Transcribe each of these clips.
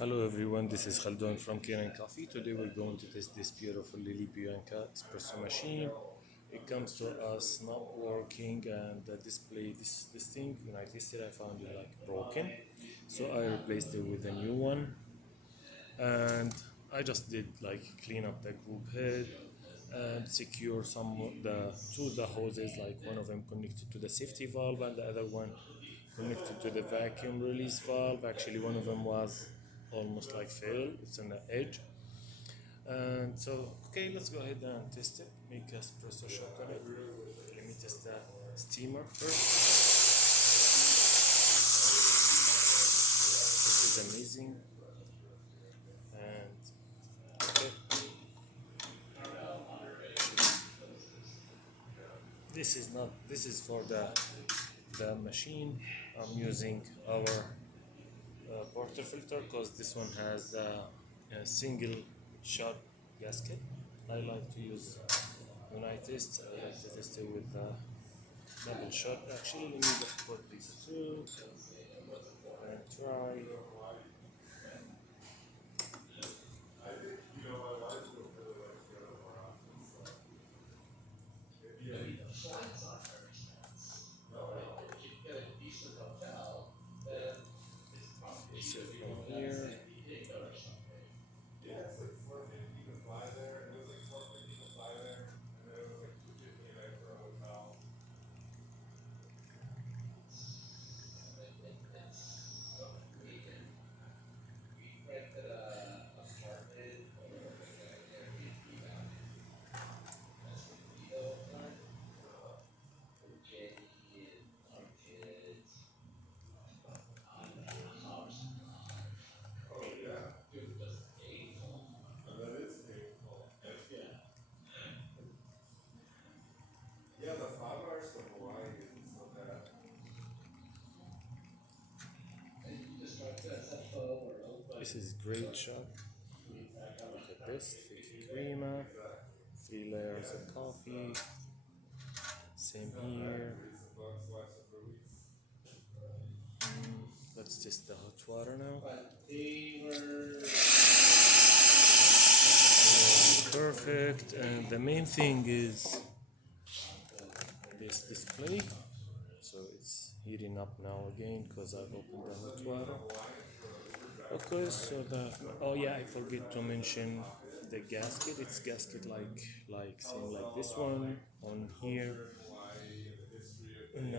Hello everyone, this is Khaldun from Kanen Coffee. Today we're going to test this beautiful Lelit Bianca espresso machine. It comes to us not working and the display, this thing, when I tested I found it like broken. So I replaced it with a new one and I just did like clean up the group head and secure some of the hoses, like one of them connected to the safety valve and the other one connected to the vacuum release valve. Actually one of them was almost like fail, it's on the edge. And so okay, let's go ahead and test it, make espresso shot on it. Let me test the steamer first. This is amazing. And okay, this is for the machine. I'm using our porter filter because this one has a single shot gasket. I like to use when I test. I like to test it with double shot. Actually, let me just put these two and try. So from here. This is great shot. Look at this, thick crema, 3 layers of coffee. Same here. Let's test the hot water now. Perfect. And the main thing is this display. So it's heating up now again because I've opened the hot water. Okay, so oh yeah, I forget to mention the gasket. It's gasket like same like this one on here. And,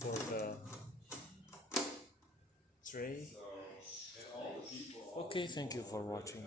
for the tray. Okay, thank you for watching.